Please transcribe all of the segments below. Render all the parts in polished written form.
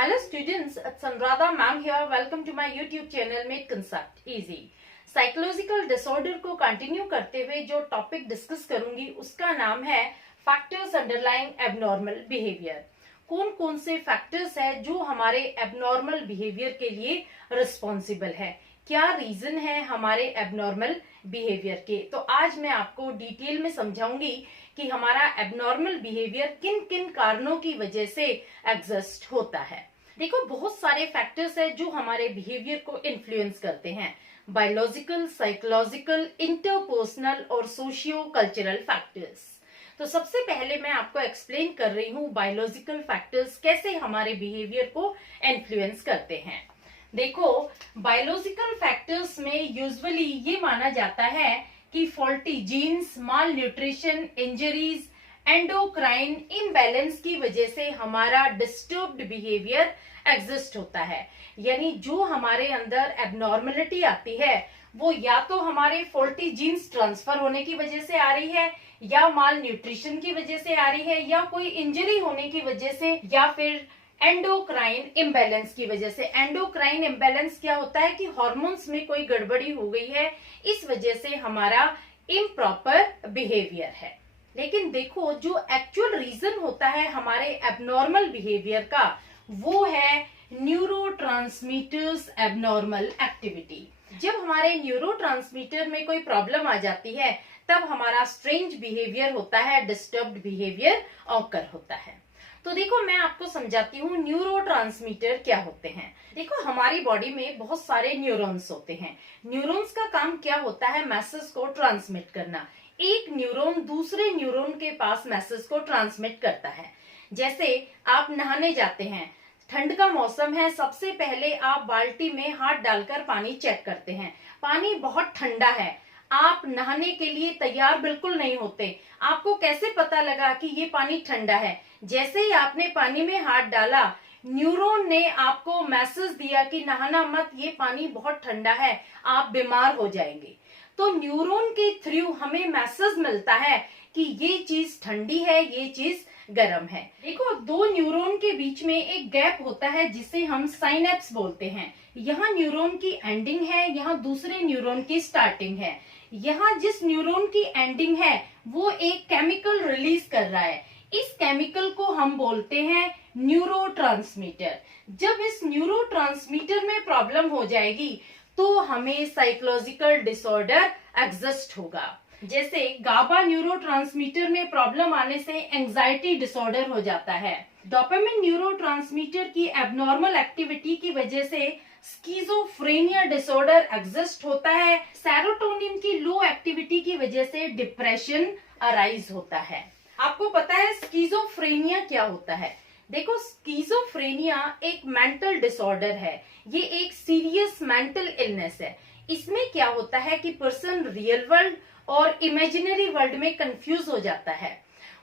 Hello students, it's Anuradha ma'am here. Welcome to my YouTube channel Make Concept Easy. Psychological disorder को continue करते हुए जो topic discuss करूंगी उसका नाम है फैक्टर्स अंडरलाइंग एबनॉर्मल बिहेवियर। कौन कौन से फैक्टर्स है जो हमारे एबनॉर्मल बिहेवियर के लिए रिस्पॉन्सिबल है, क्या रीजन है हमारे एबनॉर्मल बिहेवियर के। तो आज मैं आपको डिटेल में समझाऊंगी कि हमारा एबनॉर्मल बिहेवियर किन किन कारणों की वजह से एग्जिस्ट होता है। देखो, बहुत सारे फैक्टर्स है जो हमारे बिहेवियर को इन्फ्लुएंस करते हैं। बायोलॉजिकल, साइकोलॉजिकल, इंटरपर्सनल और सोशियो कल्चरल फैक्टर्स। तो सबसे पहले मैं आपको एक्सप्लेन कर रही हूँ बायोलॉजिकल फैक्टर्स कैसे हमारे बिहेवियर को इन्फ्लुएंस करते हैं। देखो, बायोलॉजिकल फैक्टर्स में यूजुअली ये माना जाता है कि फॉल्टी जीन्स, माल न्यूट्रिशन, इंजरीज, एंडोक्राइन इम्बैलेंस की वजह से हमारा डिस्टर्ब्ड बिहेवियर एग्जिस्ट होता है। यानी जो हमारे अंदर एबनॉर्मलिटी आती है वो या तो हमारे फॉल्टी जीन्स ट्रांसफर होने की वजह से आ रही है, या माल न्यूट्रिशन की वजह से आ रही है, या कोई इंजरी होने की वजह से, या फिर एंडोक्राइन इम्बैलेंस की वजह से। एंडोक्राइन इम्बैलेंस क्या होता है कि हार्मोन्स में कोई गड़बड़ी हो गई है, इस वजह से हमारा इम्प्रॉपर बिहेवियर है। लेकिन देखो, जो एक्चुअल रीजन होता है हमारे एबनॉर्मल बिहेवियर का वो है न्यूरोट्रांसमीटर्स एबनॉर्मल एक्टिविटी। जब हमारे न्यूरोट्रांसमीटर में कोई प्रॉब्लम आ जाती है तब हमारा स्ट्रेंज बिहेवियर होता है, डिस्टर्ब्ड बिहेवियर ऑकर होता है। तो देखो, मैं आपको समझाती हूँ न्यूरोट्रांसमीटर क्या होते हैं। देखो, हमारी बॉडी में बहुत सारे न्यूरॉन्स होते हैं। न्यूरॉन्स का काम क्या होता है? मैसेज को ट्रांसमिट करना। एक न्यूरॉन दूसरे न्यूरॉन के पास मैसेज को ट्रांसमिट करता है। जैसे आप नहाने जाते हैं, ठंड का मौसम है, सबसे पहले आप बाल्टी में हाथ डालकर पानी चेक करते हैं। पानी बहुत ठंडा है, आप नहाने के लिए तैयार बिल्कुल नहीं होते। आपको कैसे पता लगा कि ये पानी ठंडा है? जैसे ही आपने पानी में हाथ डाला, न्यूरॉन ने आपको मैसेज दिया कि नहाना मत, ये पानी बहुत ठंडा है, आप बीमार हो जाएंगे। तो न्यूरॉन के थ्रू हमें मैसेज मिलता है कि ये चीज ठंडी है, ये चीज गर्म है। देखो, दो न्यूरॉन के बीच में एक गैप होता है जिसे हम साइनेप्स बोलते हैं। यहाँ न्यूरॉन की एंडिंग है, यहाँ दूसरे न्यूरॉन की स्टार्टिंग है। यहाँ जिस न्यूरॉन की एंडिंग है वो एक केमिकल रिलीज कर रहा है। इस केमिकल को हम बोलते हैं न्यूरोट्रांसमीटर। जब इस न्यूरोट्रांसमीटर में प्रॉब्लम हो जाएगी तो हमें साइकोलॉजिकल डिसऑर्डर एग्जिस्ट होगा। जैसे गाबा न्यूरोट्रांसमीटर में प्रॉब्लम आने से एंजाइटी डिसऑर्डर हो जाता है। डोपामिन न्यूरोट्रांसमीटर की एबनॉर्मल एक्टिविटी की वजह से स्किज़ोफ्रेनिया डिसऑर्डर एग्जिस्ट होता है। सेरोटोनिन की लो एक्टिविटी की वजह से डिप्रेशन अराइज होता है। आपको पता है स्किज़ोफ्रेनिया क्या होता है? देखो, स्किज़ोफ्रेनिया एक मेंटल डिसऑर्डर है, ये एक सीरियस मेंटल इलनेस है। इसमें क्या होता है कि पर्सन रियल वर्ल्ड और इमेजिनरी वर्ल्ड में कंफ्यूज हो जाता है।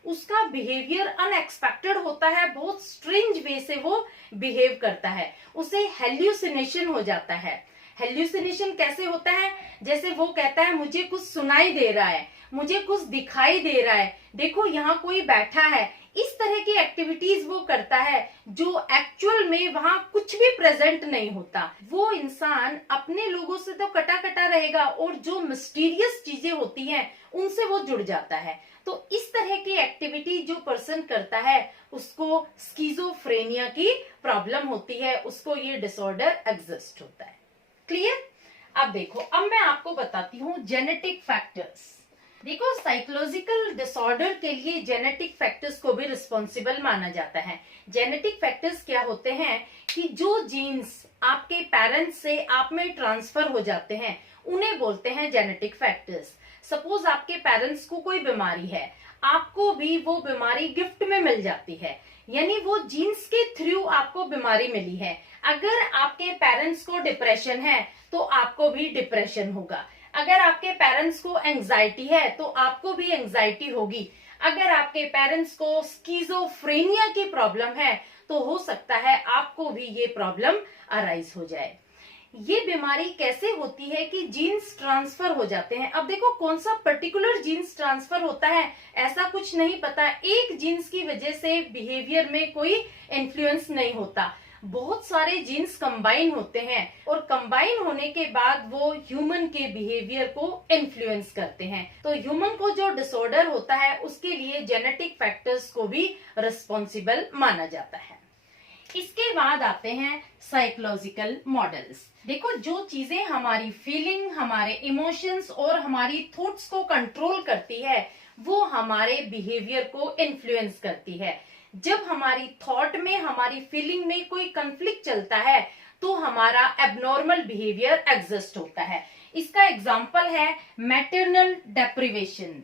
उसका बिहेवियर अनएक्सपेक्टेड होता है, बहुत स्ट्रेंज वे से वो बिहेव करता है। उसे हेल्यूसिनेशन हो जाता है। हेल्यूसिनेशन कैसे होता है? जैसे वो कहता है मुझे कुछ सुनाई दे रहा है, मुझे कुछ दिखाई दे रहा है, देखो यहाँ कोई बैठा है। इस तरह की एक्टिविटीज वो करता है जो एक्चुअल में वहां कुछ भी प्रेजेंट नहीं होता। वो इंसान अपने लोगों से तो कटा कटा रहेगा और जो मिस्टीरियस चीजें होती हैं उनसे वो जुड़ जाता है। तो इस तरह की एक्टिविटी जो पर्सन करता है उसको स्किज़ोफ्रेनिया की प्रॉब्लम होती है, उसको ये डिसऑर्डर एग्जिस्ट होता है। क्लियर? अब देखो, अब मैं आपको बताती हूँ जेनेटिक फैक्टर्स। देखो, साइकोलॉजिकल डिसऑर्डर के लिए जेनेटिक फैक्टर्स को भी रिस्पॉन्सिबल माना जाता है। जेनेटिक फैक्टर्स क्या होते हैं कि जो जीन्स आपके पेरेंट्स से आप में ट्रांसफर हो जाते हैं उन्हें बोलते हैं जेनेटिक फैक्टर्स। सपोज आपके पेरेंट्स को कोई बीमारी है, आपको भी वो बीमारी गिफ्ट में मिल जाती है, यानी वो जीन्स के थ्रू आपको बीमारी मिली है। अगर आपके पेरेंट्स को डिप्रेशन है तो आपको भी डिप्रेशन होगा। अगर आपके पेरेंट्स को एंजाइटी है तो आपको भी एंजाइटी होगी। अगर आपके पेरेंट्स को स्किज़ोफ्रेनिया की प्रॉब्लम है तो हो सकता है आपको भी ये प्रॉब्लम अराइज हो जाए। ये बीमारी कैसे होती है कि जीन्स ट्रांसफर हो जाते हैं। अब देखो, कौन सा पर्टिकुलर जीन्स ट्रांसफर होता है ऐसा कुछ नहीं पता। एक जीन्स की वजह से बिहेवियर में कोई इन्फ्लुएंस नहीं होता। बहुत सारे जीन्स कंबाइन होते हैं और कंबाइन होने के बाद वो ह्यूमन के बिहेवियर को इन्फ्लुएंस करते हैं। तो ह्यूमन को जो डिसऑर्डर होता है उसके लिए जेनेटिक फैक्टर्स को भी रिस्पॉन्सिबल माना जाता है। इसके बाद आते हैं साइकोलॉजिकल मॉडल्स। देखो, जो चीजें हमारी फीलिंग, हमारे इमोशंस और हमारी थॉट्स को कंट्रोल करती है वो हमारे बिहेवियर को इन्फ्लुएंस करती है। जब हमारी थॉट में, हमारी फीलिंग में कोई कंफ्लिक्ट चलता है तो हमारा एबनॉर्मल बिहेवियर एग्जिस्ट होता है। इसका एग्जाम्पल है maternal deprivation,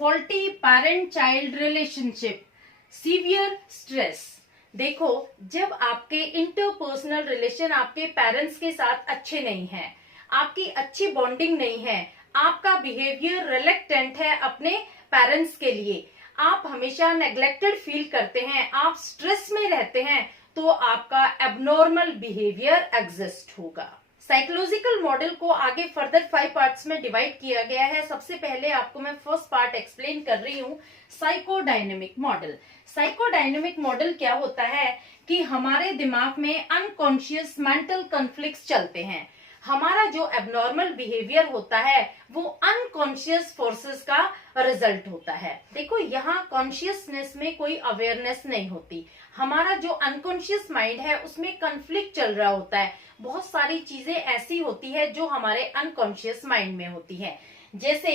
faulty parent child relationship, severe stress. देखो, जब आपके इंटरपर्सनल रिलेशन आपके पेरेंट्स के साथ अच्छे नहीं हैं, आपकी अच्छी बॉन्डिंग नहीं है, आपका बिहेवियर रिलेक्टेंट है अपने पेरेंट्स के लिए, आप हमेशा नेग्लेक्टेड फील करते हैं, आप स्ट्रेस में रहते हैं, तो आपका एबनॉर्मल बिहेवियर एग्जिस्ट होगा। साइकोलॉजिकल मॉडल को आगे फर्दर 5 पार्ट्स में डिवाइड किया गया है। सबसे पहले आपको मैं फर्स्ट पार्ट एक्सप्लेन कर रही हूँ, साइकोडायनेमिक मॉडल। साइकोडायनेमिक मॉडल क्या होता है कि हमारे दिमाग में अनकॉन्शियस मेंटल कॉन्फ्लिक्ट्स चलते हैं। हमारा जो एबनॉर्मल बिहेवियर होता है वो अनकॉन्शियस फोर्सेस का रिजल्ट होता है। देखो, यहाँ कॉन्शियसनेस में कोई अवेयरनेस नहीं होती, हमारा जो अनकॉन्शियस माइंड है उसमें कॉन्फ्लिक्ट चल रहा होता है। बहुत सारी चीजें ऐसी होती है जो हमारे अनकॉन्शियस माइंड में होती है। जैसे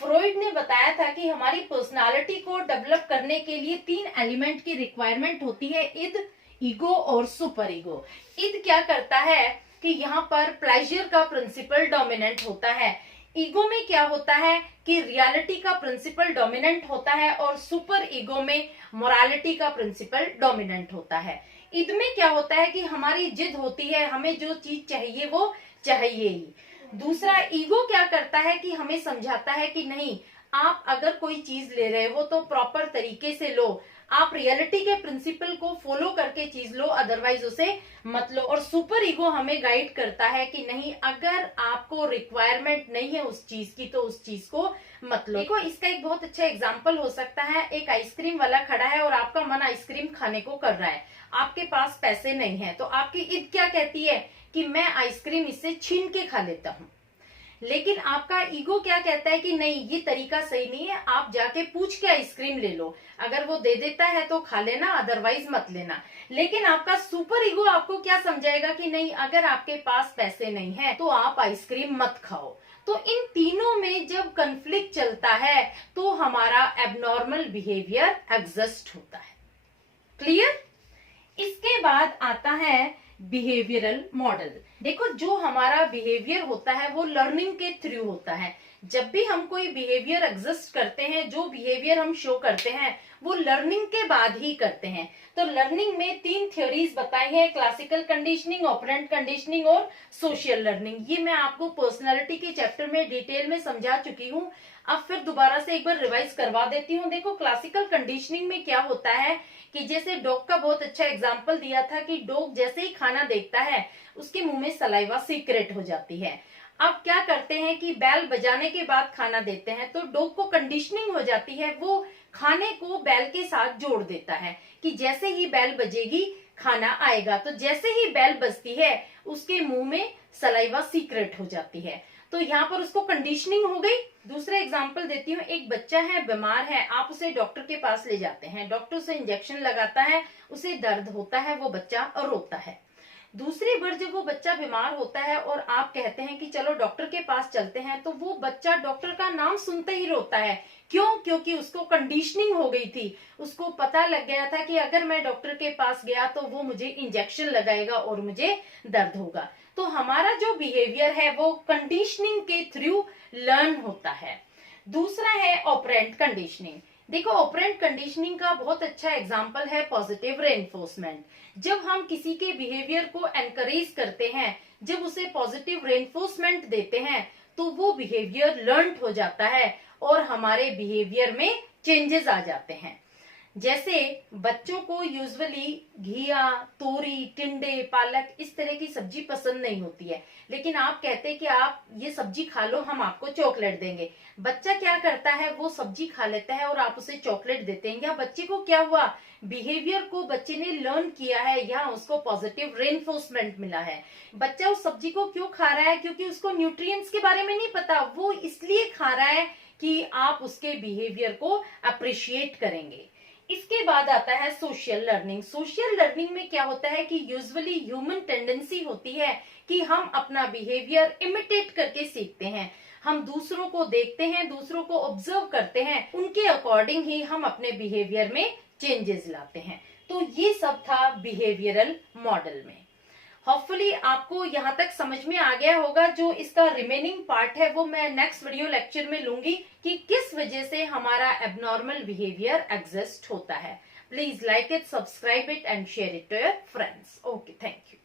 फ्रॉइड ने बताया था कि हमारी पर्सनालिटी को डेवलप करने के लिए 3 एलिमेंट की रिक्वायरमेंट होती है, इद, ईगो और सुपर ईगो। इद क्या करता है कि यहाँ पर प्लेजर का प्रिंसिपल डोमिनेंट होता है, ईगो में क्या होता है कि रियलिटी का प्रिंसिपल डोमिनेंट होता है और सुपर ईगो में मोरालिटी का प्रिंसिपल डोमिनेंट होता है। इद में क्या होता है कि हमारी जिद होती है, हमें जो चीज चाहिए वो चाहिए ही। दूसरा, ईगो क्या करता है कि हमें समझाता है कि नहीं, आप अगर कोई चीज ले रहे हो तो प्रॉपर तरीके से लो, आप रियलिटी के प्रिंसिपल को फॉलो करके चीज लो, अदरवाइज उसे मत लो। और सुपर ईगो हमें गाइड करता है कि नहीं, अगर आपको रिक्वायरमेंट नहीं है उस चीज की तो उस चीज को मत लो। देखो, इसका एक बहुत अच्छा एग्जांपल हो सकता है, एक आइसक्रीम वाला खड़ा है और आपका मन आइसक्रीम खाने को कर रहा है, आपके पास पैसे नहीं है, तो आपकी ईद क्या कहती है कि मैं आइसक्रीम इससे छीन के खा लेता हूँ। लेकिन आपका ईगो क्या कहता है कि नहीं, ये तरीका सही नहीं है, आप जाके पूछ के आइसक्रीम ले लो, अगर वो दे देता है तो खा लेना, अदरवाइज मत लेना। लेकिन आपका सुपर ईगो आपको क्या समझाएगा कि नहीं, अगर आपके पास पैसे नहीं है तो आप आइसक्रीम मत खाओ। तो इन तीनों में जब कन्फ्लिक्ट चलता है तो हमारा एबनॉर्मल बिहेवियर एग्जिस्ट होता है। क्लियर? इसके बाद आता है बिहेवियरल मॉडल। देखो, जो हमारा बिहेवियर होता है वो लर्निंग के थ्रू होता है। जब भी हम कोई बिहेवियर एग्जिस्ट करते हैं, जो बिहेवियर हम शो करते हैं वो लर्निंग के बाद ही करते हैं। तो लर्निंग में 3 थ्योरीज बताई हैं, क्लासिकल कंडीशनिंग, ऑपरेंट कंडीशनिंग और सोशल लर्निंग। ये मैं आपको पर्सनालिटी के चैप्टर में डिटेल में समझा चुकी हूँ, अब फिर दोबारा से एक बार रिवाइज करवा देती हूँ। देखो, क्लासिकल कंडीशनिंग में क्या होता है कि जैसे डॉग का बहुत अच्छा एग्जाम्पल दिया था कि डॉग जैसे ही खाना देखता है उसके मुंह में सलाइवा सीक्रेट हो जाती है। अब क्या करते हैं कि बैल बजाने के बाद खाना देते हैं, तो डॉग को कंडीशनिंग हो जाती है, वो खाने को बैल के साथ जोड़ देता है कि जैसे ही बैल बजेगी खाना आएगा। तो जैसे ही बैल बजती है उसके मुंह में सलाइवा सीक्रेट हो जाती है, तो यहाँ पर उसको कंडीशनिंग हो गई। दूसरा एग्जांपल देती हूँ, एक बच्चा है, बीमार है, आप उसे डॉक्टर के पास ले जाते हैं, डॉक्टर उसे इंजेक्शन लगाता है, उसे दर्द होता है, वो बच्चा रोता है। दूसरी बार जब वो बच्चा बीमार होता है और आप कहते हैं कि चलो डॉक्टर के पास चलते हैं, तो वो बच्चा डॉक्टर का नाम सुनते ही रोता है। क्यों? क्योंकि उसको कंडीशनिंग हो गई थी, उसको पता लग गया था कि अगर मैं डॉक्टर के पास गया तो वो मुझे इंजेक्शन लगाएगा और मुझे दर्द होगा। तो हमारा जो बिहेवियर है वो कंडीशनिंग के थ्रू लर्न होता है। दूसरा है ऑपरेंट कंडीशनिंग। देखो, ऑपरेंट कंडीशनिंग का बहुत अच्छा एग्जांपल है पॉजिटिव रेनफोर्समेंट। जब हम किसी के बिहेवियर को एनकरेज करते हैं, जब उसे पॉजिटिव रेनफोर्समेंट देते हैं, तो वो बिहेवियर लर्न हो जाता है और हमारे बिहेवियर में चेंजेस आ जाते हैं। जैसे बच्चों को यूजुअली घिया, तोरी, टिंडे, पालक इस तरह की सब्जी पसंद नहीं होती है, लेकिन आप कहते हैं कि आप ये सब्जी खा लो, हम आपको चॉकलेट देंगे। बच्चा क्या करता है, वो सब्जी खा लेता है और आप उसे चॉकलेट देते हैं। या बच्चे को क्या हुआ, बिहेवियर को बच्चे ने लर्न किया है या उसको पॉजिटिव रेनफोर्समेंट मिला है। बच्चा उस सब्जी को क्यों खा रहा है, क्योंकि उसको न्यूट्रिएंट्स के बारे में नहीं पता, वो इसलिए खा रहा है कि आप उसके बिहेवियर को अप्रिशिएट करेंगे। इसके बाद आता है सोशल लर्निंग। सोशल लर्निंग में क्या होता है कि यूजुअली ह्यूमन टेंडेंसी होती है कि हम अपना बिहेवियर इमिटेट करके सीखते हैं। हम दूसरों को देखते हैं, दूसरों को ऑब्जर्व करते हैं, उनके अकॉर्डिंग ही हम अपने बिहेवियर में चेंजेस लाते हैं। तो ये सब था बिहेवियरल मॉडल में। होपफुली आपको यहाँ तक समझ में आ गया होगा। जो इसका रिमेनिंग पार्ट है वो मैं नेक्स्ट वीडियो लेक्चर में लूंगी कि किस वजह से हमारा एबनॉर्मल बिहेवियर एग्जिस्ट होता है। Please like it, subscribe it and share it to your friends. Okay, thank you.